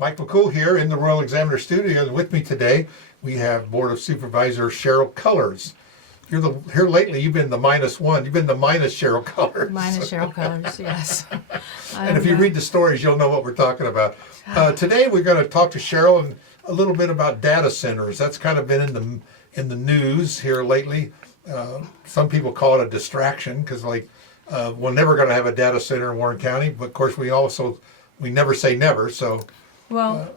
Mike McCool here in the Royal Examiner Studio, and with me today we have Board of Supervisor Cheryl Cullers. Here lately you've been the -1. You've been the minus Cheryl Cullers. Minus Cheryl Cullers, yes. And if you read the stories, you'll know what we're talking about. Today we're going to talk to Cheryl and a little bit about data centers. That's kind of been in the news here lately. Some people call it a distraction because we're never going to have a data center in Warren County, but of course we never say never. So, well,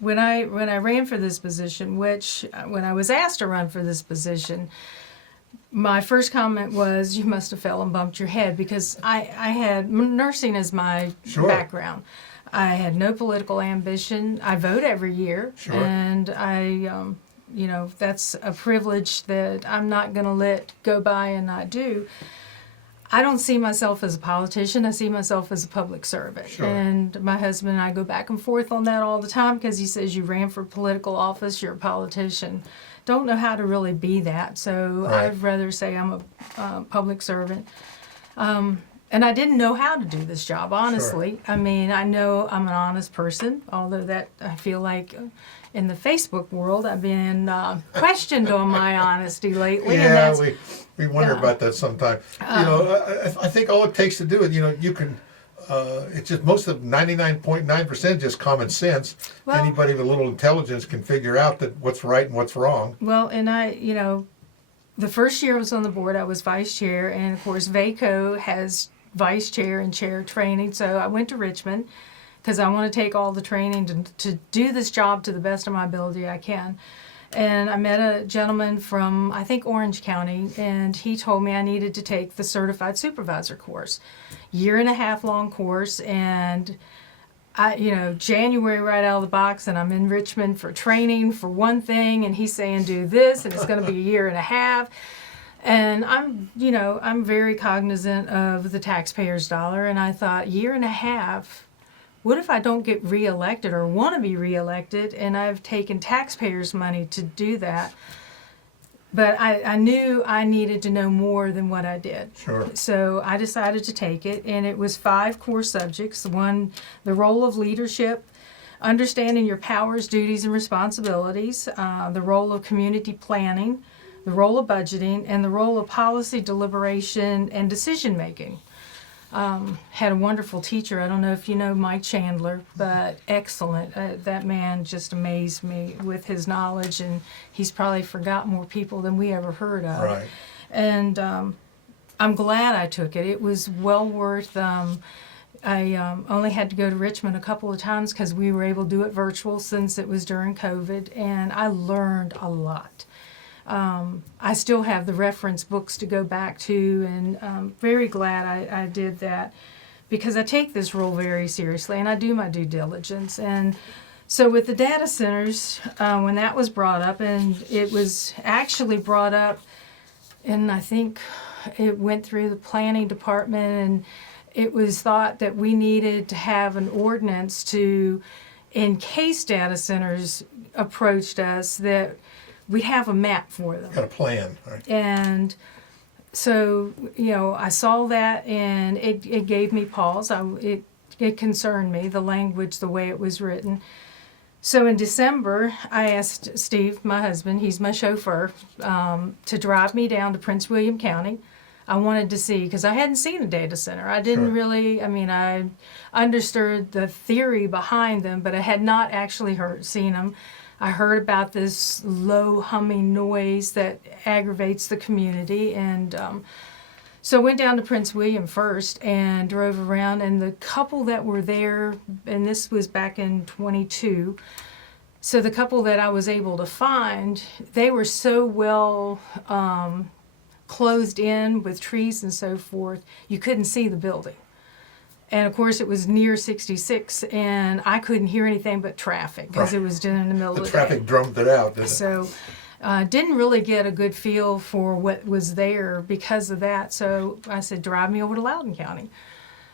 when I ran for this position, when I was asked to run for this position, my first comment was, "You must have fell and bumped your head," because I had nursing as my background. I had no political ambition. I vote every year, and that's a privilege that I'm not going to let go by and not do. I don't see myself as a politician. I see myself as a public servant. And my husband and I go back and forth on that all the time because he says, "You ran for political office, you're a politician." Don't know how to really be that. So I'd rather say I'm a public servant. And I didn't know how to do this job, honestly. I mean, I know I'm an honest person, although that I feel like in the Facebook world I've been questioned on my honesty lately. Yeah, and we wonder about that sometimes. I think all it takes to do it, you can, it's just most of 99.9% just common sense. Well, anybody with a little intelligence can figure out that what's right and what's wrong. Well, and the first year I was on the board, I was vice chair, and of course VACO has vice chair and chair training, so I went to Richmond because I want to take all the training to do this job to the best of my ability I can. And I met a gentleman from, I think, Orange County, and he told me I needed to take the Certified Supervisor course. 1.5 year long course, and January right out of the box, and I'm in Richmond for training for one thing, and he's saying do this, and it's going to be 1.5 years. And I'm very cognizant of the taxpayer's dollar, and I thought, 1.5 years, what if I don't get reelected or want to be reelected, and I've taken taxpayers' money to do that? But I knew I needed to know more than what I did. So I decided to take it, and it was 5 core subjects. One, the role of leadership, understanding your powers, duties, and responsibilities, the role of community planning, the role of budgeting, and the role of policy deliberation and decision-making. Had a wonderful teacher. I don't know if you know Mike Chandler, but excellent. That man just amazed me with his knowledge, and he's probably forgot more people than we ever heard of. Right. And I'm glad I took it. It was well worth. I only had to go to Richmond a couple of times because we were able to do it virtual since it was during COVID, and I learned a lot. I still have the reference books to go back to, and I'm very glad I did that because I take this role very seriously and I do my due diligence. And so with the data centers, when that was brought up, and it was actually brought up, and I think it went through the planning department, and it was thought that we needed to have an ordinance to, in case data centers approached us, that we'd have a map for them. Got a plan, right? And so, I saw that, and it gave me pause. It concerned me, the language, the way it was written. So in December, I asked Steve, my husband, he's my chauffeur, to drive me down to Prince William County. I wanted to see, because I hadn't seen a data center. I didn't really, I understood the theory behind them, but I had not actually seen them. I heard about this low humming noise that aggravates the community, and so I went down to Prince William first and drove around, and the couple that were there, and this was back in 22, so the couple that I was able to find, they were so well closed in with trees and so forth, you couldn't see the building. And of course, it was near 66, and I couldn't hear anything but traffic because it was in the middle of the day. The traffic drummed it out, didn't it? So didn't really get a good feel for what was there because of that. So I said, drive me over to Loudoun County.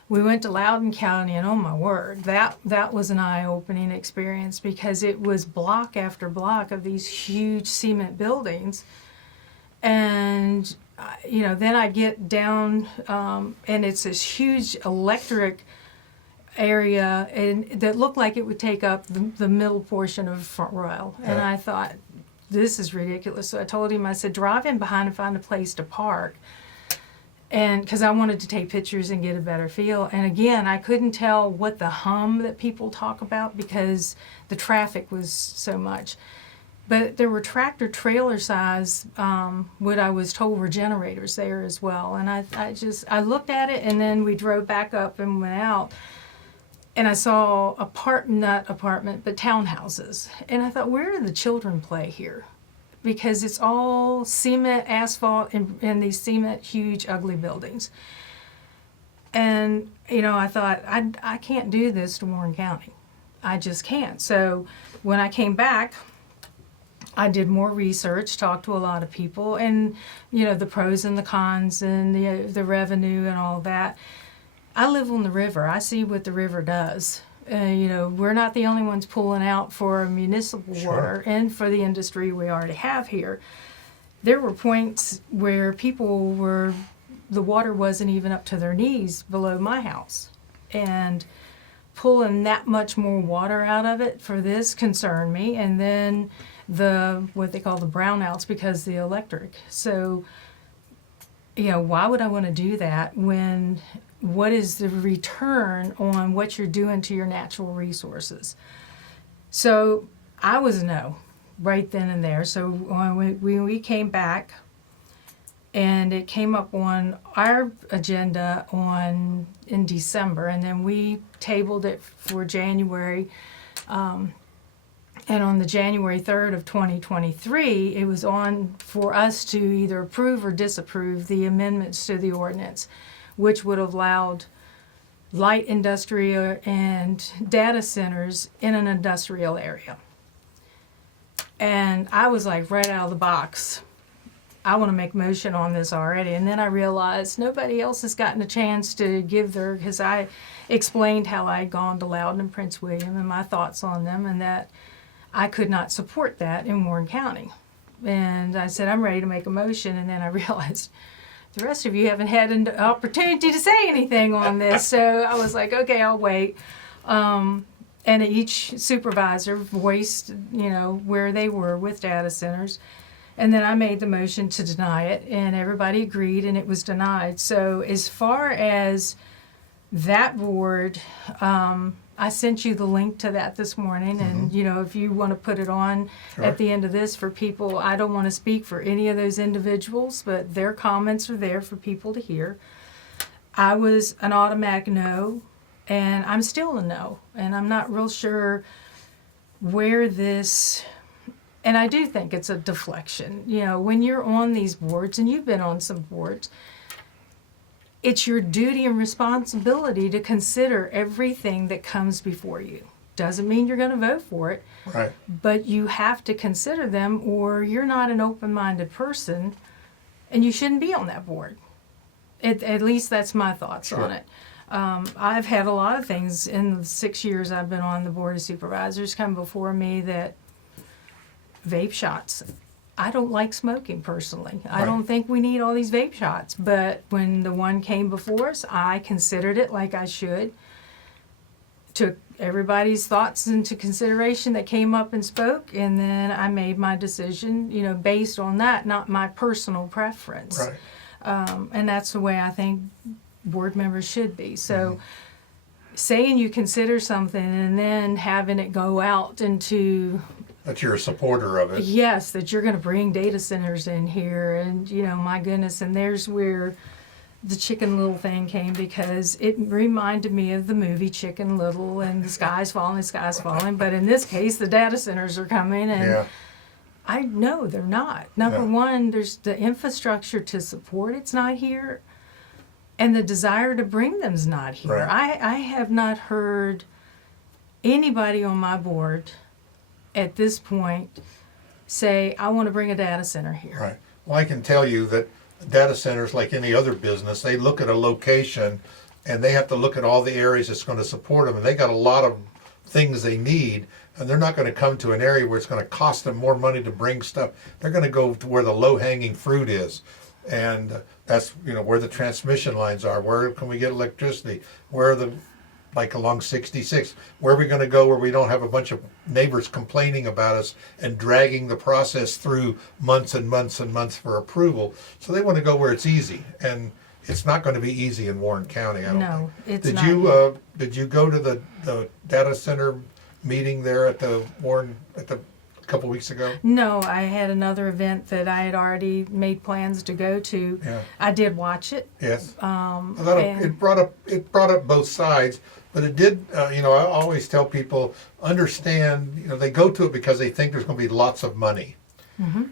We went to Loudoun County, and oh my word, that was an eye-opening experience because it was block after block of these huge cement buildings. And then I get down, and it's this huge electric area and that looked like it would take up the middle portion of the front row. And Yeah. I thought, this is ridiculous. So I told him, I said, drive in behind and find a place to park. And because I wanted to take pictures and get a better feel. And again, I couldn't tell what the hum that people talk about because the traffic was so much. But there were tractor trailer size, what I was told were generators there as well. And I looked at it, and then we drove back up and went out. And I saw not apartment, but townhouses. And I thought, where do the children play here? Because it's all cement, asphalt, and these cement, huge, ugly buildings. And, I thought, I can't do this to Warren County. I just can't. So when I came back, I did more research, talked to a lot of people, and, the pros and the cons and the revenue and all that. I live on the river. I see what the river does. We're not the only ones pulling out for municipal Sure. water and for the industry we already have here. There were points where the water wasn't even up to their knees below my house. And pulling that much more water out of it for this concerned me. And then what they call the brownouts because of the electric. So, why would I want to do that when what is the return on what you're doing to your natural resources? So I was a no right then and there. So when we came back, and it came up on our agenda in December, and then we tabled it for January. And on the January 3rd of 2023, it was on for us to either approve or disapprove the amendments to the ordinance, which would have allowed light industrial and data centers in an industrial area. And I was like, right out of the box, I want to make motion on this already. And then I realized nobody else has gotten a chance to give because I explained how I had gone to Loudoun and Prince William and my thoughts on them, and that I could not support that in Warren County. And I said, I'm ready to make a motion. And then I realized the rest of you haven't had an opportunity to say anything on this. So I was like, okay, I'll wait. And each supervisor voiced, where they were with data centers. And then I made the motion to deny it, and everybody agreed, and it was denied. So as far as that board, I sent you the link to that this morning, and if you want to put it on Sure. at the end of this for people, I don't want to speak for any of those individuals, but their comments are there for people to hear. I was an automatic no, and I'm still a no, and I'm not real sure where this, and I do think it's a deflection. When you're on these boards, and you've been on some boards, it's your duty and responsibility to consider everything that comes before you. Doesn't mean you're going to vote for it, Right. but you have to consider them, or you're not an open-minded person, and you shouldn't be on that board. At least that's my thoughts Sure. on it. I've had a lot of things in the 6 years I've been on the Board of Supervisors come before me that vape shots. I don't like smoking personally. I Right. don't think we need all these vape shots. But when the one came before us, I considered it like I should. Took everybody's thoughts into consideration that came up and spoke, and then I made my decision, based on that, not my personal preference. Right. And that's the way I think board members should be. So saying you consider something and then having it go out into, That you're a supporter of it. yes, that you're going to bring data centers in here, and my goodness, and there's where the Chicken Little thing came, because it reminded me of the movie Chicken Little, and the sky's falling, but in this case the data centers are coming, and Yeah. I know they're not. Number Yeah. one, there's the infrastructure to support it's not here, and the desire to bring them's not here. Right. I have not heard anybody on my board at this point say, I want to bring a data center here. Right. Well, I can tell you that data centers, like any other business, they look at a location and they have to look at all the areas that's going to support them. And they got a lot of things they need, and they're not going to come to an area where it's going to cost them more money to bring stuff. They're going to go to where the low-hanging fruit is. And that's, where the transmission lines are. Where can we get electricity? Where are the like along 66. Where are we going to go where we don't have a bunch of neighbors complaining about us and dragging the process through months and months and months for approval? So they want to go where it's easy, and it's not going to be easy in Warren County, I don't No, think. it's not. Did you go to the data center meeting there at the Warren a couple weeks ago? No, I had another event that I had already made plans to go to. Yeah. I did watch it. Yes. And It brought up both sides, but it did. I always tell people, understand. They go to it because they think there's going to be lots of money,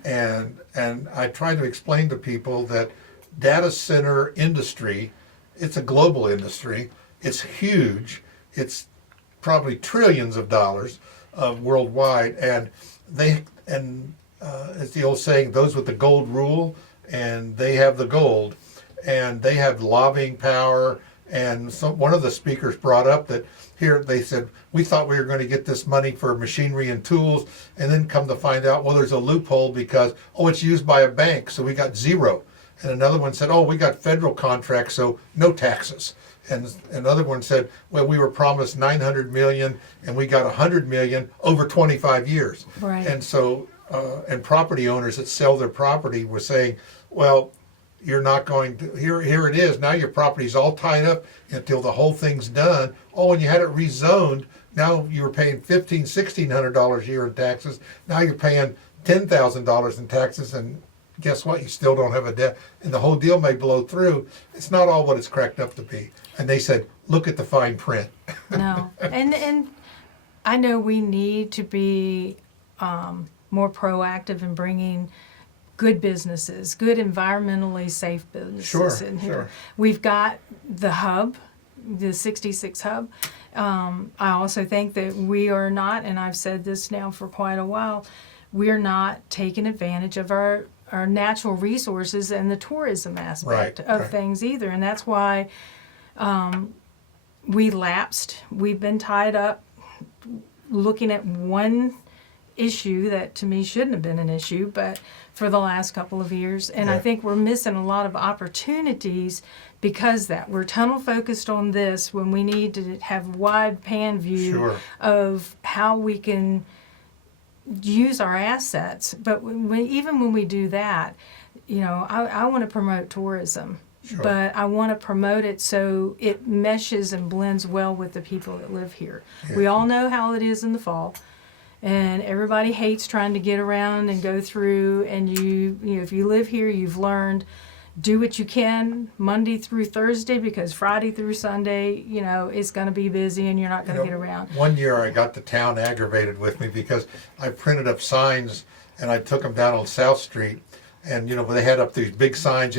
and I try to explain to people that data center industry, it's a global industry. It's huge. It's probably trillions of dollars worldwide, and it's the old saying, those with the gold rule, and they have the gold, and they have lobbying power. And one of the speakers brought up that here they said, we thought we were going to get this money for machinery and tools, and then come to find out, well, there's a loophole because, it's used by a bank, so we got zero. And another one said, we got federal contracts, so no taxes. And another one said, well, we were promised 900 million and we got 100 million over 25 years. Right. And so, and property owners that sell their property were saying, well, you're not going to, here it is, now your property's all tied up until the whole thing's done. And you had it rezoned, now you were paying $1,500, $1,600 a year in taxes. Now you're paying $10,000 in taxes, and guess what? You still don't have a debt, and the whole deal may blow through. It's not all what it's cracked up to be. And they said, look at the fine print. No, and I know we need to be more proactive in bringing good businesses, good environmentally safe businesses in here. Sure. We've got the hub, the 66 hub. I also think that we are not, and I've said this now for quite a while, we're not taking advantage of our natural resources and the tourism aspect of things either. And that's why we lapsed. We've been tied up looking at one issue that to me shouldn't have been an issue, but for the last couple of years. And I think we're missing a lot of opportunities because that we're tunnel focused on this when we need to have wide pan view of how we can use our assets. But even when we do that, I want to promote tourism. But I want to promote it so it meshes and blends well with the people that live here. We all know how it is in the fall, and everybody hates trying to get around and go through. And if you live here, you've learned, do what you can Monday through Thursday, because Friday through Sunday, it's going to be busy and you're not going to get around. One year I got the town aggravated with me because I printed up signs and I took them down on South Street. And, they had up these big signs,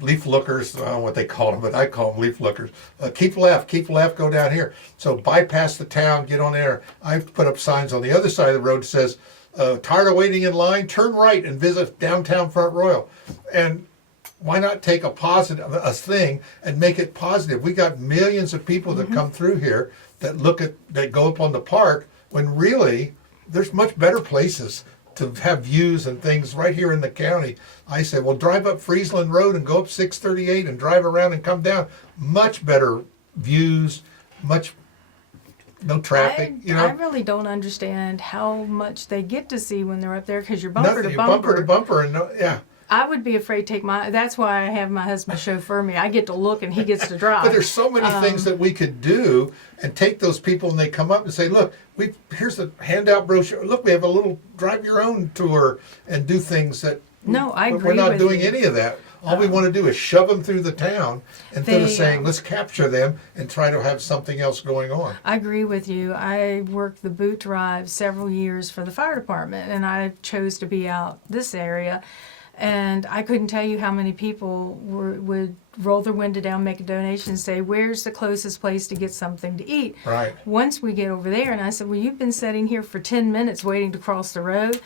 leaf lookers, I don't know what they call them, but I call them leaf lookers. Keep left, go down here. So bypass the town, get on there. I put up signs on the other side of the road that says, tired of waiting in line, turn right and visit downtown Front Royal. And why not take a thing and make it positive? We got millions of people that come through here that go up on the park, when really there's much better places to have views and things right here in the county. I said, well, drive up Friesland Road and go up 638 and drive around and come down. Much better views, no traffic. I really don't understand how much they get to see when they're up there, because you're bumper to bumper. Bumper to bumper, and I would be afraid to take that's why I have my husband chauffeur me. I get to look and he gets to drive. But there's so many things that we could do, and take those people and they come up and say, look, here's a handout brochure. Look, we have a little drive your own tour and do things that I agree. We're not with doing you. any of that. All we want to do is shove them through the town instead of saying, let's capture them and try to have something else going on. I agree with you. I worked the boot drive several years for the fire department, and I chose to be out this area. And I couldn't tell you how many people would roll their window down, make a donation, and say, where's the closest place to get something to eat? Right. Once we get over there, and I said, well, you've been sitting here for 10 minutes waiting to cross the road.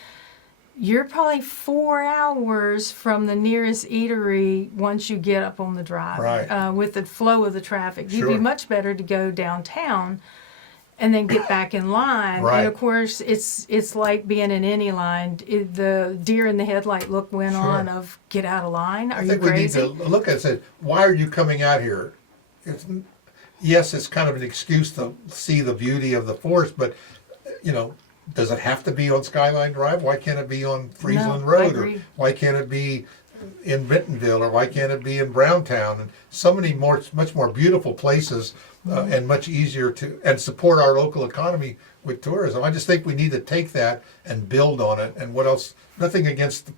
You're probably 4 hours from the nearest eatery once you get up on the drive. Right. With the flow of the traffic. You'd Sure. be much better to go downtown and then get back in line. Right. And of course, it's like being in any line. The deer in the headlight look went Sure. on of get out of line. Are I you think crazy? we need to look at it and say, why are you coming out here? yes, it's kind of an excuse to see the beauty of the forest, but, you know, does it have to be on Skyline Drive? Why can't it be on Friesland I Road? Or agree. why can't it be in Bentonville? Or why can't it be in Browntown? And so many much more beautiful places, and much easier to, and support our local economy with tourism. I just think we need to take that and build on it. And what else? Nothing against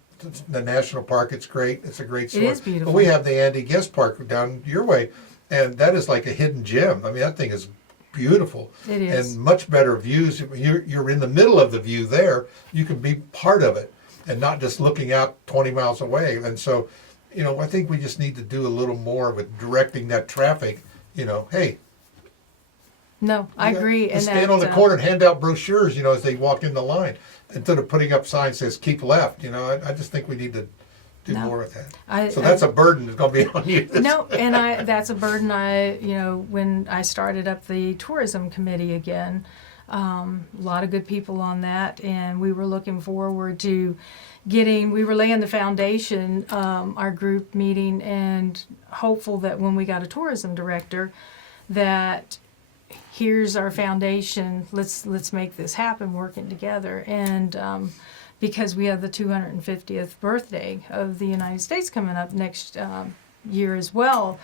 the national park. It's great. It's a great It source. is beautiful. But we have the Andy Guest Park down your way, and that is like a hidden gem. I mean, that thing is beautiful. It is. And much better views. You're in the middle of the view there. You can be part of it and not just looking out 20 miles away. And so, you know, I think we just need to do a little more with directing that traffic. You know, hey, No, I agree. just And stand that, on the corner and hand out brochures, you know, as they walk in the line, instead of putting up signs that says keep left. You know, I just think we need to do No. more with that. I- So that's a burden that's going to be on you. No, and that's a burden. When I started up the tourism committee again, a lot of good people on that, and we were looking forward to we were laying the foundation, our group meeting, and hopeful that when we got a tourism director, that here's our foundation, let's make this happen, working together. And because we have the 250th birthday of the United States coming up next year as well,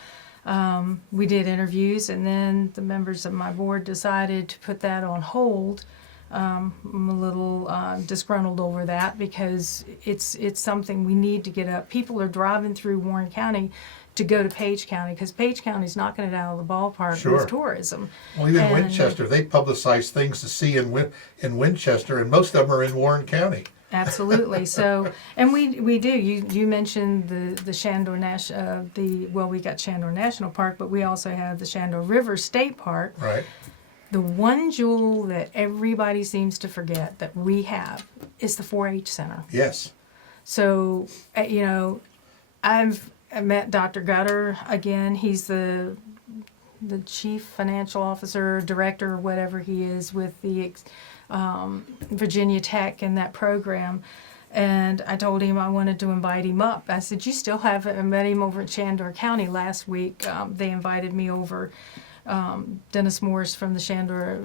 we did interviews, and then the members of my board decided to put that on hold. I'm a little disgruntled over that, because it's something we need to get up. People are driving through Warren County to go to Page County, because Page County's knocking it out of the ballpark Sure. with tourism. Well, even And- Winchester, they publicize things to see in Winchester, and most of them are in Warren County. Absolutely. So, and we do. You mentioned the Shandor we got Shandor National Park, but we also have the Shandor River State Park. Right. The one jewel that everybody seems to forget that we have is the 4-H Center. Yes. So, I met Dr. Gutter again. He's the chief financial officer, director, whatever he is, with the Virginia Tech and that program. And I told him I wanted to invite him up. I said, you still haven't. I met him over at Shandor County last week. They invited me over. Dennis Morris from the Shandor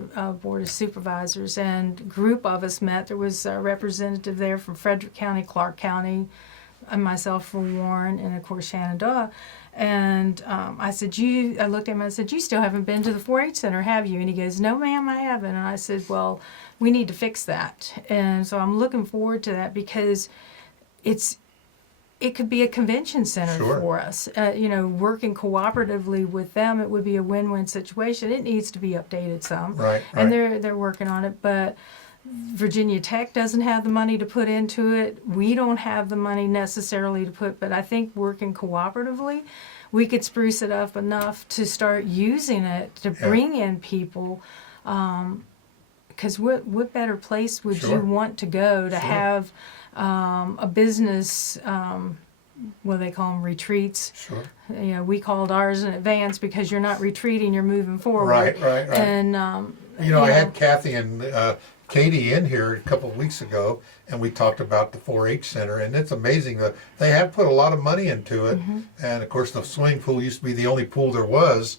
Board of Supervisors, and a group of us met. There was a representative there from Frederick County, Clark County, and myself from Warren, and of course Shenandoah. And I looked at him and I said, you still haven't been to the 4-H Center, have you? And he goes, no ma'am, I haven't. And I said, well, we need to fix that. And so I'm looking forward to that, because it could be a convention center Sure. for us. Working cooperatively with them, it would be a win-win situation. It needs to be updated some. Right. And Right. they're working on it, but Virginia Tech doesn't have the money to put into it. We don't have the money necessarily to put, but I think working cooperatively, we could spruce it up enough to start using it to Yeah. bring in people. Because what better place would Sure. you want to go to Sure. have a business? What they call them, retreats. Sure. We called ours in advance, because you're not retreating, you're moving forward. Right. Right. Right. And I had Kathy and Katie in here a couple of weeks ago, and we talked about the 4-H Center, and it's amazing that they have put a lot of money into it. Mm-hmm. And of course, the swimming pool used to be the only pool there was.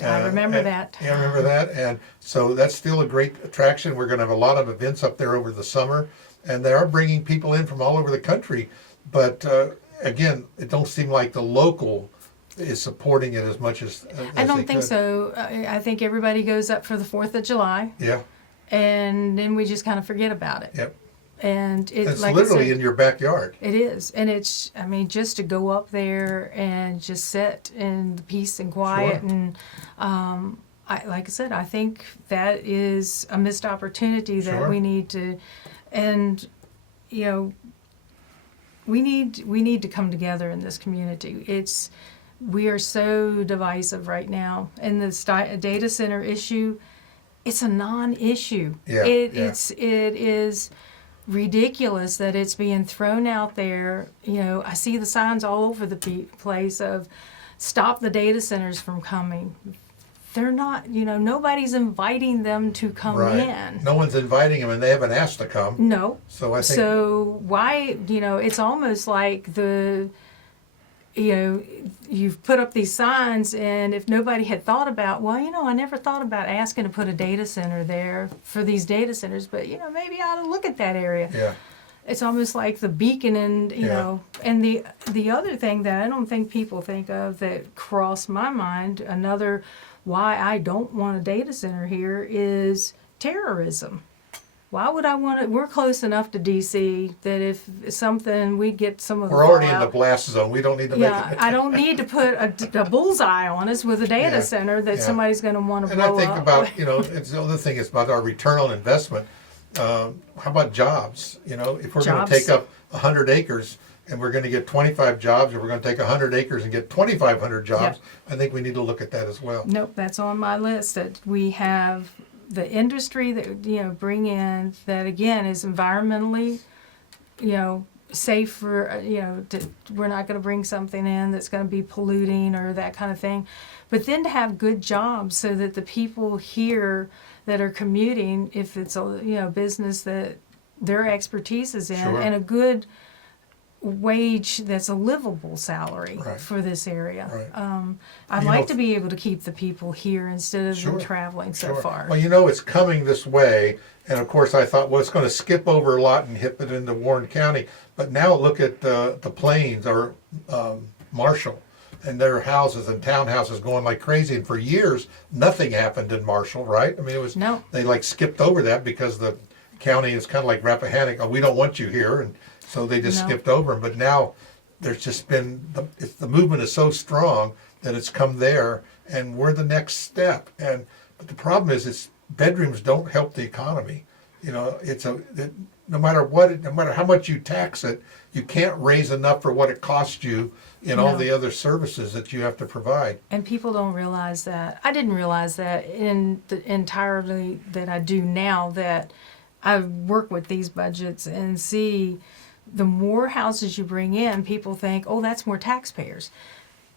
I remember and- that. Yeah, I remember that, and so that's still a great attraction. We're going to have a lot of events up there over the summer, and they are bringing people in from all over the country. But again, it don't seem like the local is supporting it as much as I they don't think could. so. I think everybody goes up for the 4th of July, Yeah. and then we just kind of forget about it. Yep. And It's like literally I said, in your backyard. it is, and just to go up there and just sit in the peace and quiet, Sure. and like I said, I think that is a missed opportunity that Sure. we need to, and we need to come together in this community. We are so divisive right now, and this data center issue, it's a non-issue. Yeah, It yeah. is ridiculous that it's being thrown out there. I see the signs all over the place of stop the data centers from coming. They're not, nobody's inviting them to come Right. in. No one's inviting them, and they haven't asked to come. No. So I think So why, it's almost like you've put up these signs, and if nobody had thought about, well, I never thought about asking to put a data center there for these data centers, but maybe I ought to look at that area. Yeah. It's almost like the beacon, and and the other thing that I don't think people think of that crossed my mind, another why I don't want a data center here, is terrorism. Why would I want it? We're close enough to D.C. that if something, we get some of the We're already in fallout. the blast zone. We don't need to make it. I don't need to put a bullseye on us with a data Yeah, center that yeah. somebody's going to want to And blow I think up. about, it's the other thing is about our return on investment. How about jobs? If we're going Jobs. to take up 100 acres and we're going to get 25 jobs, or we're going to take 100 acres and get 2,500 jobs, I think we need to look at that as well. Nope, that's on my list, that we have the industry that, bring in that, again, is environmentally, safe for, we're not going to bring something in that's going to be polluting or that kind of thing. But then to have good jobs so that the people here that are commuting, if it's a, business that their expertise is in, Sure. and a good wage that's a livable salary Right. for this area. Right. I'd You like know, to be able to keep the people here instead of Sure. them traveling so Sure. far. Well, it's coming this way. And of course, I thought, well, it's going to skip over a lot and hit it into Warren County. But now look at the Plains or Marshall and their houses and townhouses going like crazy. And for years, nothing happened in Marshall, right? I mean, No. they like skipped over that because the county is kind of like Rappahannock. Oh, we don't want you here. And so they just No. skipped over them. But now there's just been, the movement is so strong that it's come there, and we're the next step. But the problem is, bedrooms don't help the economy. No matter how much you tax it, you can't raise enough for what it costs you in all No. the other services that you have to provide. And people don't realize that. I didn't realize that in the entirely that I do now, that I work with these budgets and see the more houses you bring in, people think, oh, that's more taxpayers.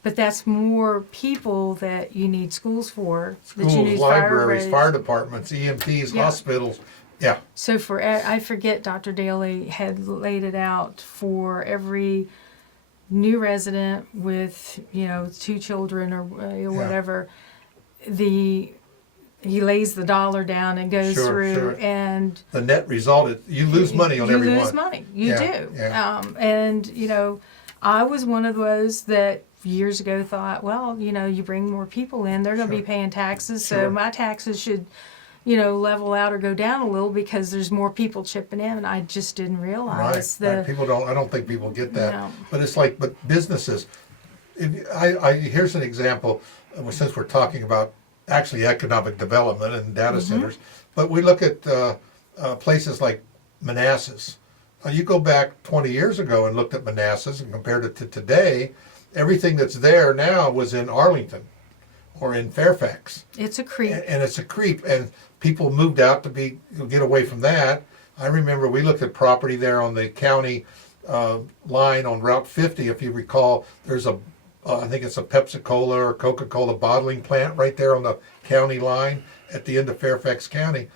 But that's more people that you need schools for, that you Schools, need libraries, fire fire departments, EMTs, Yeah. hospitals. Yeah, So I forget Dr. Daly had laid it out for every new resident with 2 children or whatever. He lays the dollar down and goes Sure, through, sure. and the net result is you lose money on every you lose one. money. You Yeah, do. yeah. And I was one of those that years ago thought, well, you bring more people in, they're going to be Sure. paying taxes, Sure. so my taxes should level out or go down a little because there's more people chipping in. And I just didn't Right. realize Right. People don't. I don't think people get that. No. But it's like, but businesses. Here's an example. Since we're talking about actually economic development and data centers, but we look at places like Manassas. You go back 20 years ago and looked at Manassas and compared it to today. Everything that's there now was in Arlington or in Fairfax. It's a creep. And it's a creep, and people moved out to get away from that. I remember we looked at property there on the county line on Route 50. If you recall, there's I think it's a Pepsi-Cola or Coca-Cola bottling plant right there on the county line at the end of Fairfax County.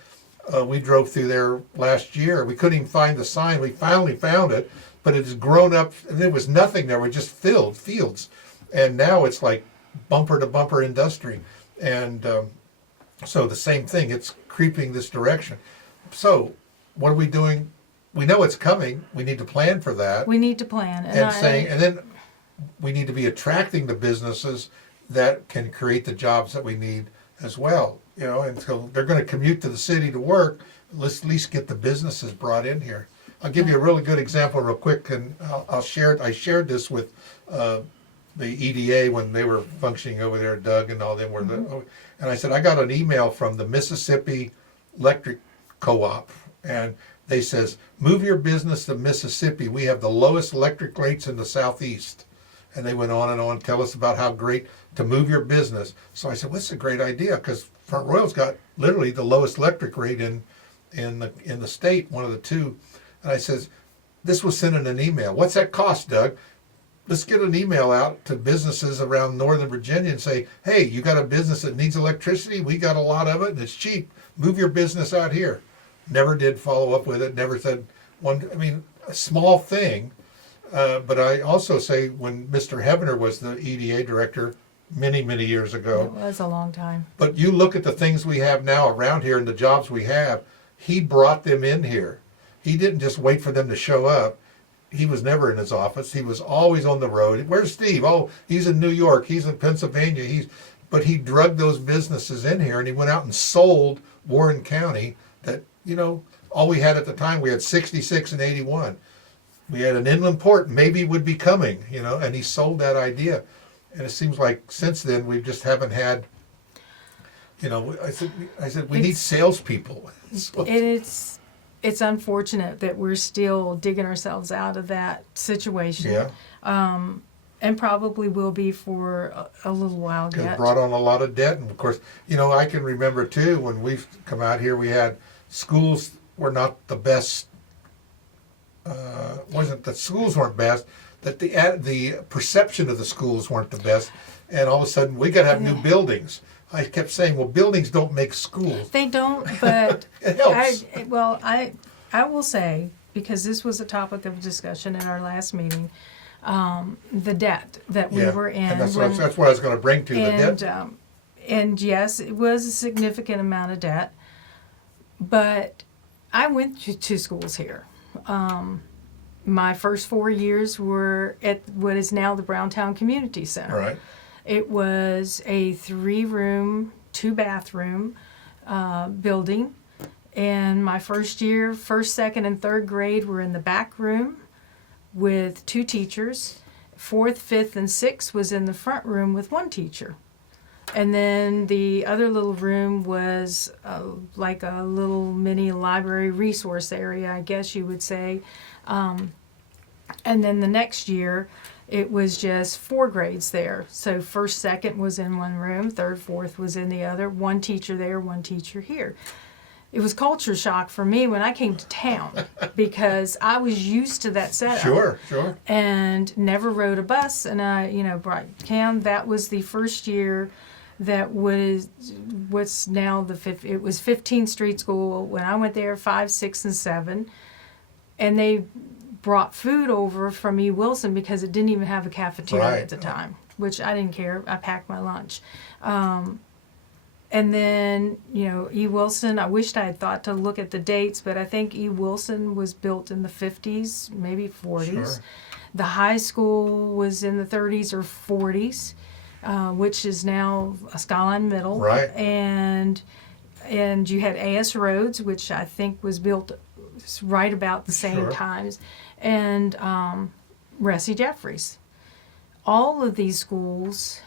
We drove through there last year. We couldn't even find the sign. We finally found it, but it has grown up, and there was nothing there. We just filled fields, and now it's like bumper to bumper industry. And so the same thing, it's creeping this direction. So what are we doing? We know it's coming. We need to plan for that. We need to plan. And then we need to be attracting the businesses that can create the jobs that we need as well. And so they're going to commute to the city to work. Let's at least get the businesses brought in here. I'll give you a really good example real quick, and I'll share it. I shared this with the EDA when they were functioning over there, Doug and all them were and I said, I got an email from the Mississippi Electric Co-op, and they says, move your business to Mississippi. We have the lowest electric rates in the Southeast. And they went on and on, tell us about how great to move your business. So I said, well, that's a great idea, because Front Royal's got literally the lowest electric rate in the state, one of the two. And I says, this was sent in an email. What's that cost, Doug? Let's get an email out to businesses around Northern Virginia and say, hey, you got a business that needs electricity? We got a lot of it and it's cheap. Move your business out here. Never did follow up with it. Never said one. I mean, a small thing But I also say when Mr. Hevener was the EDA director many, many years It ago, was a long time. but you look at the things we have now around here and the jobs we have, he brought them in here. He didn't just wait for them to show up. He was never in his office. He was always on the road. Where's Steve? Oh, he's in New York. He's in Pennsylvania. But he drugged those businesses in here, and he went out and sold Warren County. That, all we had at the time, we had 66 and 81. We had an inland port, maybe would be coming, and he sold that idea. And it seems like since then we just haven't had. I said we need salespeople. So, It's unfortunate that we're still digging ourselves out of that situation. yeah. And probably will be for a little while Because yet. it brought on a lot of debt. And of course, I can remember too, when we've come out here, we had schools were not the best, wasn't that schools weren't best, that the perception of the schools weren't the best. And all of a sudden, we got to have new buildings. I kept saying, well, buildings don't make schools. They don't, but It helps. I will say, because this was a topic of discussion in our last meeting, the debt that we were in. And that's what I was going to bring to the debt. And yes, it was a significant amount of debt, but I went to two schools here. My first 4 years were at what is now the Browntown Community Center. Right. It was a 3-room, 2-bathroom building. And my first year, first, second, and third grade were in the back room with 2 teachers. Fourth, fifth, and sixth was in the front room with 1 teacher. And then the other little room was like a little mini library resource area, I guess you would say. And then the next year, it was just 4 grades there. So first, second was in one room, third, fourth was in the other. 1 teacher there, 1 teacher here. It was culture shock for me when I came to town because I was used to that setup. Sure. And never rode a bus. And brought Cam. That was the first year that was what's now it was 15th Street School. When I went there, 5, 6, and 7, and they brought food over from E. Wilson because it didn't even have a cafeteria at the time, which I didn't care. I packed my lunch. And then, E. Wilson, I wished I had thought to look at the dates, but I think E. Wilson was built in the 50s, maybe 40s. Sure. The high school was in the 30s or 40s, which is now a Skyline Middle. Right. And you had A.S. Rhodes, which I think was built right about the same times, and Ressie Jeffries. All of these schools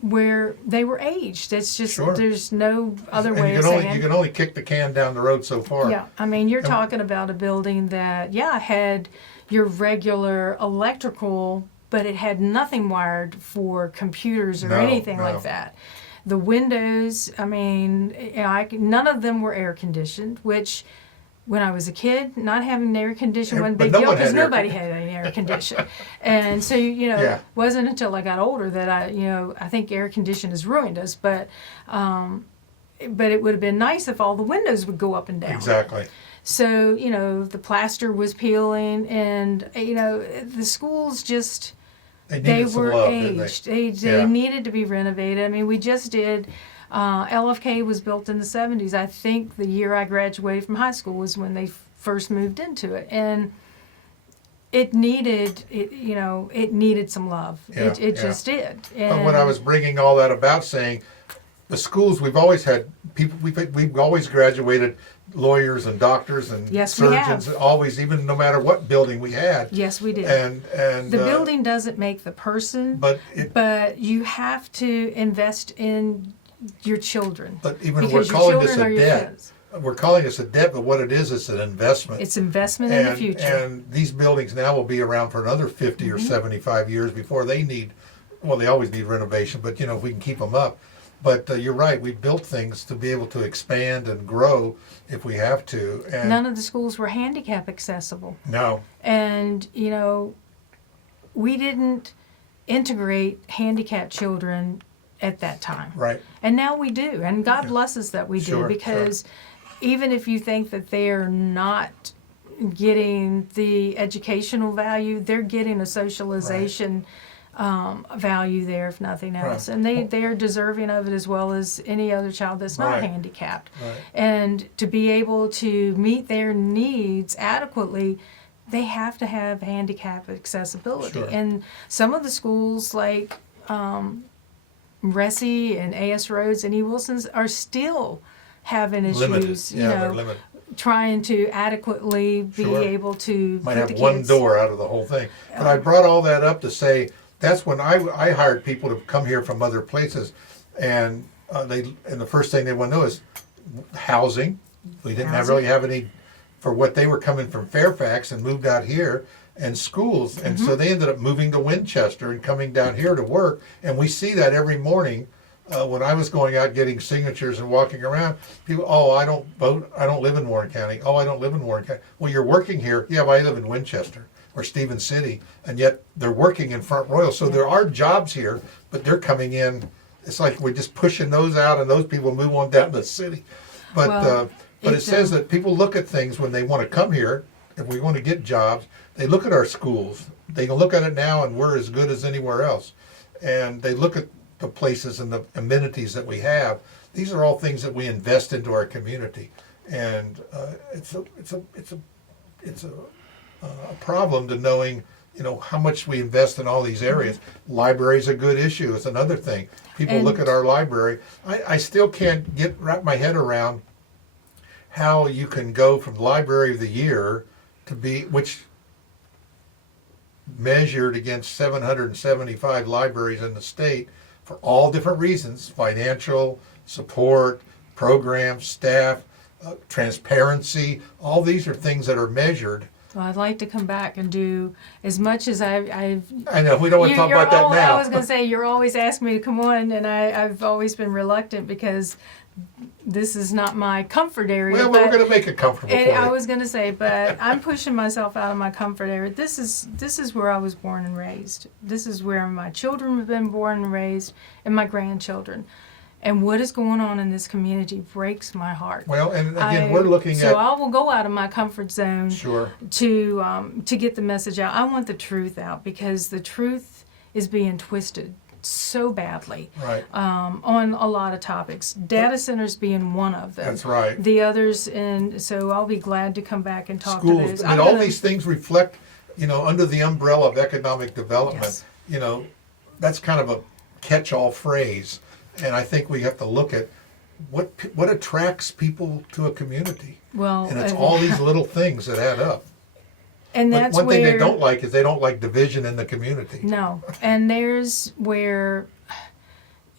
where they were aged. It's just there's no other way of saying. You can only kick the can down the road so far. Yeah, I mean you're talking about a building that had your regular electrical, but it had nothing wired for computers or anything like that. The windows, I mean, none of them were air conditioned, which when I was a kid, not having an air conditioned wasn't a big deal because nobody had an air condition. And so, it wasn't until I got older that I think air conditioning has ruined us, but it would have been nice if all the windows would go up and down. Exactly. So, the plaster was peeling and, the schools just... They were aged. They needed to be renovated. I mean, we just did. LFK was built in the 70s. I think the year I graduated from high school was when they first moved into it, and it needed some love. It just did. And but when I was bringing all that about, saying the schools, we've always had people. We've always graduated lawyers and doctors and surgeons. Always, even no matter what building we had. Yes, we did. And the building doesn't make the person, but you have to invest in your children. But even we're calling this a debt. We're calling this a debt, but what it is an investment. It's investment in the future. And these buildings now will be around for another 50 or 75 years before they need. Well, they always need renovation, but if we can keep them up. But you're right. We built things to be able to expand and grow if we have to. And none of the schools were handicap accessible. No. And we didn't integrate handicapped children at that time. Right. And now we do. And God bless us that we do, because even if you think that they are not, getting the educational value, they're getting a socialization value there, if nothing else. Right. And they are deserving of it as well as any other child that's not Right. handicapped. Right. And to be able to meet their needs adequately, they have to have handicap accessibility. Sure. And some of the schools like Ressie and AS Rhodes and E. Wilson's are still having issues, Limited. Yeah, they're know, limited. trying to adequately be Sure. able to Might put have the one kids. door out of the whole thing. But I brought all that up to say that's when I hired people to come here from other places, and the first thing they want to know is housing. We didn't really have any for what they were coming from Fairfax and moved out here, and schools, and so they ended up moving to Winchester and coming down here to work, and we see that every morning. When I was going out getting signatures and walking around, people, I don't vote, I don't live in Warren County. Oh, I don't live in Warren County. Well, you're working here. Yeah, but I live in Winchester or Stevens City, and yet they're working in Front Royal. So there are jobs here, but they're coming in. It's like we're just pushing those out, and those people move on down to the city. But Well, it says that people look at things when they want to come here. If we want to get jobs, they look at our schools. They can look at it now, and we're as good as anywhere else. And they look at the places and the amenities that we have. These are all things that we invest into our community, and it's a problem to knowing how much we invest in all these areas. Library's a good issue. It's another thing. People look at our library. I still can't wrap my head around how you can go from Library of the Year to be which measured against 775 libraries in the state. For all different reasons, financial, support, programs, staff, transparency, all these are things that are measured. Well, I'd like to come back and do as much as I've I know, we don't want to talk about that now. I was going to say, you're always asking me to come on, and I've always been reluctant because this is not my comfort area. Well, we're going to make it comfortable for you. I was going to say, but I'm pushing myself out of my comfort area. This is where I was born and raised. This is where my children have been born and raised, and my grandchildren. And what is going on in this community breaks my heart. Well, and again, we're looking so at... I will go out of my comfort zone Sure. to get the message out. I want the truth out because the truth is being twisted so badly Right. on a lot of topics. Data centers being one of them. That's right. The others, and so I'll be glad to come back and talk to Schools, those. I mean, all these things reflect, under the umbrella of economic development. Yes. That's kind of a catch-all phrase. And I think we have to look at what attracts people to a community. Well, And it's all these little things that add up. and But that's one where thing they don't like is they don't like division in the community. no, and there's where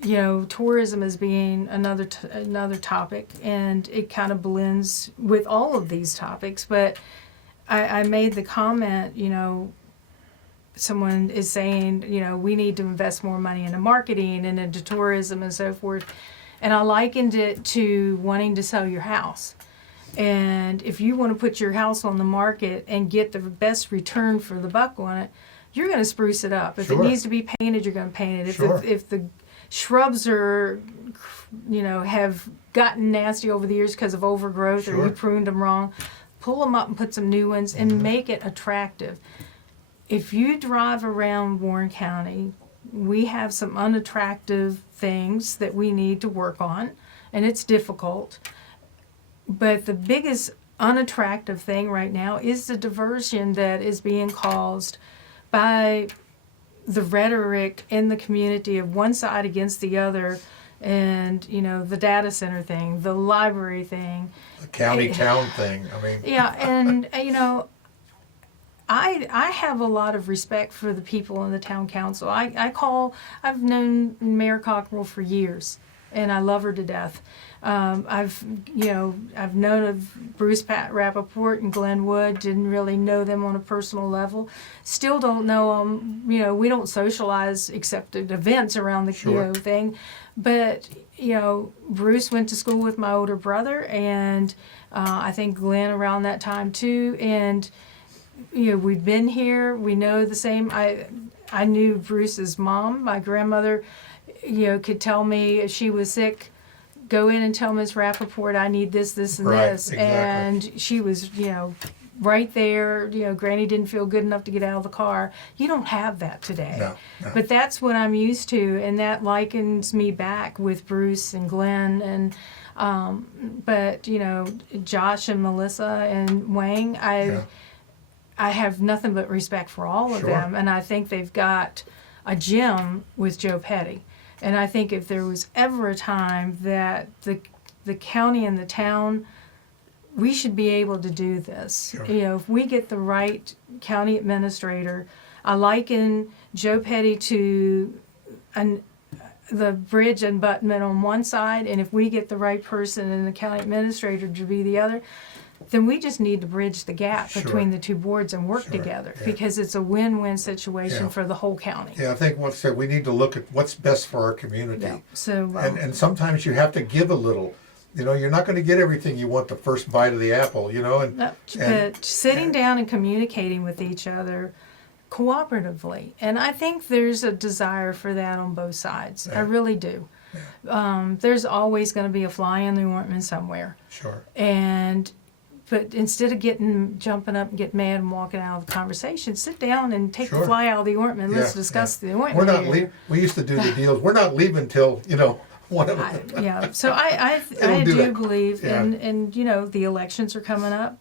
tourism is being another topic, and it kind of blends with all of these topics. But I made the comment, someone is saying, we need to invest more money into marketing and into tourism and so forth. And I likened it to wanting to sell your house. And if you want to put your house on the market and get the best return for the buck on it, you're going to spruce it up. If Sure. it needs to be painted, you're going to paint it. Sure. If the shrubs are, have gotten nasty over the years because of overgrowth or Sure. you pruned them wrong, pull them up and put some new ones and make it attractive. If you drive around Warren County, we have some unattractive things that we need to work on, and it's difficult. But the biggest unattractive thing right now is the diversion that is being caused by the rhetoric in the community of one side against the other, and the data center thing, the library thing. The county town thing, I mean. Yeah, and I have a lot of respect for the people in the town council. I've known Mayor Cockrell for years, and I love her to death. I've known of Bruce Rappaport and Glenn Wood, didn't really know them on a personal level. Still don't know them, we don't socialize except at events around the Sure. thing. But, Bruce went to school with my older brother, and I think Glenn around that time too. And, we've been here, we know the same. I knew Bruce's mom, my grandmother, could tell me if she was sick, go in and tell Ms. Rappaport I need this, and Right, this. exactly. And she was, right there. Granny didn't feel good enough to get out of the car. You don't have that today. No, no. But that's what I'm used to, and that likens me back with Bruce and Glenn and. But Josh and Melissa and Wang, I have nothing but respect for all of Sure. them, and I think they've got a gem with Joe Petty. And I think if there was ever a time that the county and the town, we should be able to do this. Sure. If we get the right county administrator, I liken Joe Petty to the bridge abutment on one side, and if we get the right person and the county administrator to be the other, then we just need to bridge the gap Sure. between the two boards and work Sure. together, Yeah. because it's a win-win situation Yeah. for the whole county. Yeah, I think what's said, we need to look at what's best for our community. Yeah. So And sometimes you have to give a little. You're not going to get everything you want the first bite of the apple, and but sitting down and communicating with each other cooperatively, and I think there's a desire for that on both sides. I really do. There's always going to be a fly in the ointment somewhere, sure. but instead of jumping up and getting mad and walking out of the conversation, sit down and take Sure. the fly out of the ointment. Let's Yeah, discuss the ointment. We're not here. leaving. We used to do the deals. We're not leaving till one of them. Yeah, so I don't do do that. believe, Yeah. and the elections are coming up.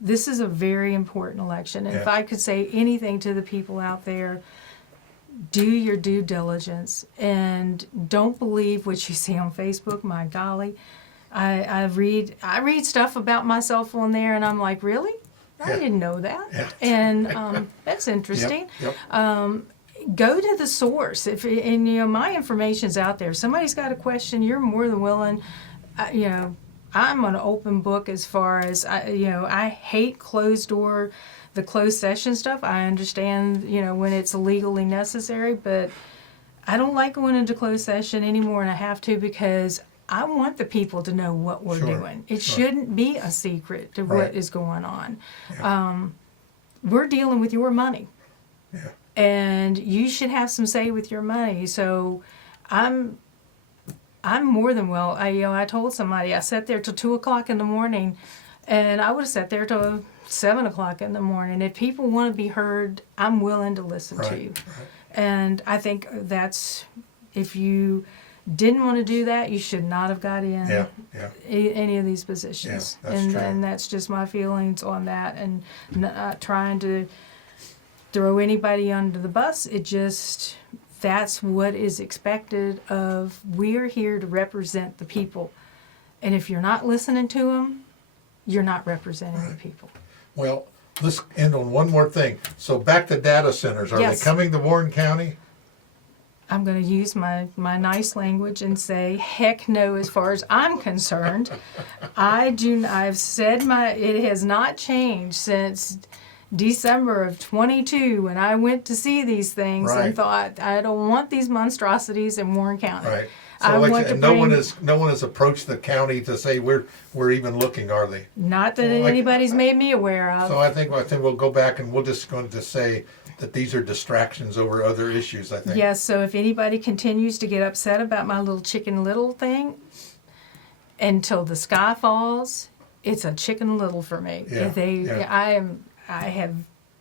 This is a very important election, and if Yeah. I could say anything to the people out there, do your due diligence and don't believe what you see on Facebook. My golly, I read stuff about myself on there, and I'm like, really? I Yeah. didn't know that, Yeah. and that's interesting. Yep. Go to the source. My information's out there. If somebody's got a question, you're more than willing. I'm an open book as far as I hate closed door, the closed session stuff. I understand when it's legally necessary, but I don't like going into closed session any more than I have to, because I want the people to know what we're Sure, doing. It sure. shouldn't be a secret to Right. what is going on. We're dealing with your money. Yeah. And you should have some say with your money. So I'm more than well. I told somebody I sat there till 2:00 in the morning, and I would have sat there till 7:00 in the morning. If people want to be heard, I'm willing to listen to you. Right. And I think that's, if you didn't want to do that, you should not have got in Yeah. any of these positions. Yeah, that's true. And that's just my feelings on that, and not trying to throw anybody under the bus. That's what is expected of. We're here to represent the people, and if you're not listening to them, you're not representing the people. Well, let's end on one more thing. So back to data centers. Are Yes. they coming to Warren County? I'm going to use my nice language and say, heck no, as far as I'm concerned. I've said it has not changed since December of 22 when I went to see these things Right. and thought, I don't want these monstrosities in Warren County. Right. I So want to no one bring- has approached the county to say we're even looking, are they? Not that Well, anybody's made me aware of. So I think we'll go back and we're just going to say that these are distractions over other issues, I think. Yes, so if anybody continues to get upset about my little Chicken Little thing, until the sky falls, it's a Chicken Little for me. Yeah, yeah. I have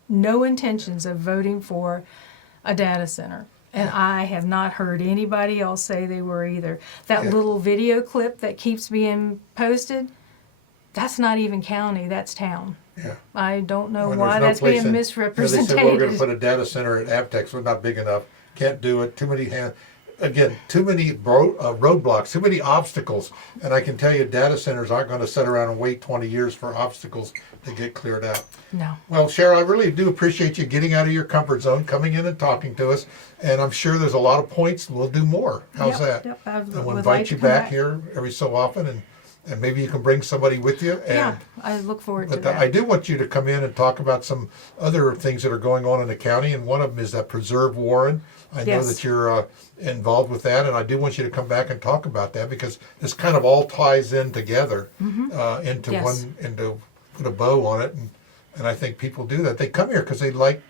no intentions of voting for a data center. And I have not heard anybody else say they were either. That Yeah. little video clip that keeps being posted, that's not even county, that's town. Yeah. I don't know When why there's no that's place being in- They misrepresented. said, well, we're going to put a data center at Aptex. We're not big enough. Can't do it. Too many too many roadblocks, too many obstacles. And I can tell you, data centers aren't going to sit around and wait 20 years for obstacles to get cleared out. No. Well, Cheryl, I really do appreciate you getting out of your comfort zone, coming in and talking to us. And I'm sure there's a lot of points. We'll do more. How's that? Yep, I And we'll would invite like you to come back here every so often, and maybe you can bring somebody with you. And, Yeah, I look forward to But that. I do want you to come in and talk about some other things that are going on in the county, and one of them is that Preserve Warren. I know Yes. that you're involved with that, and I do want you to come back and talk about that, because this kind of all ties in together into Yes. one, and to put a bow on it. And I think people do that. They come here because they like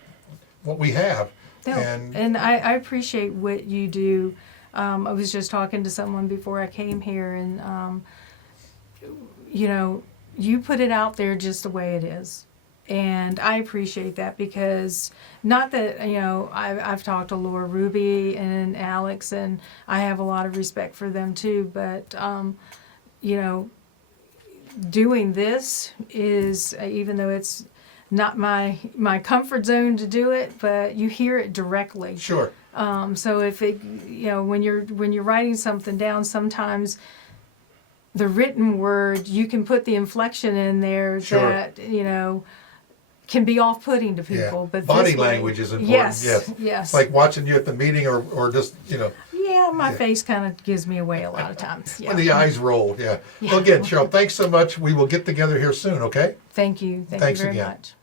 what we have. No, And and I appreciate what you do. I was just talking to someone before I came here, and you put it out there just the way it is. And I appreciate that, because not that, I've talked to Laura Ruby and Alex, and I have a lot of respect for them too, but, doing this is, even though it's not my comfort zone to do it, but you hear it directly. Sure. So if it, when you're writing something down, sometimes the written word, you can put the inflection in there Sure. that, can be off-putting to people. Yeah. But Body this way- language is important. Yes, yes. It's like watching you at the meeting or just, Yeah, my face kind of gives me away a lot of times. Yeah. when the eyes roll. Yeah. Yeah. Well, again, Cheryl, thanks so much. We will get together here soon, okay? Thank you. Thank Thanks you very again. much.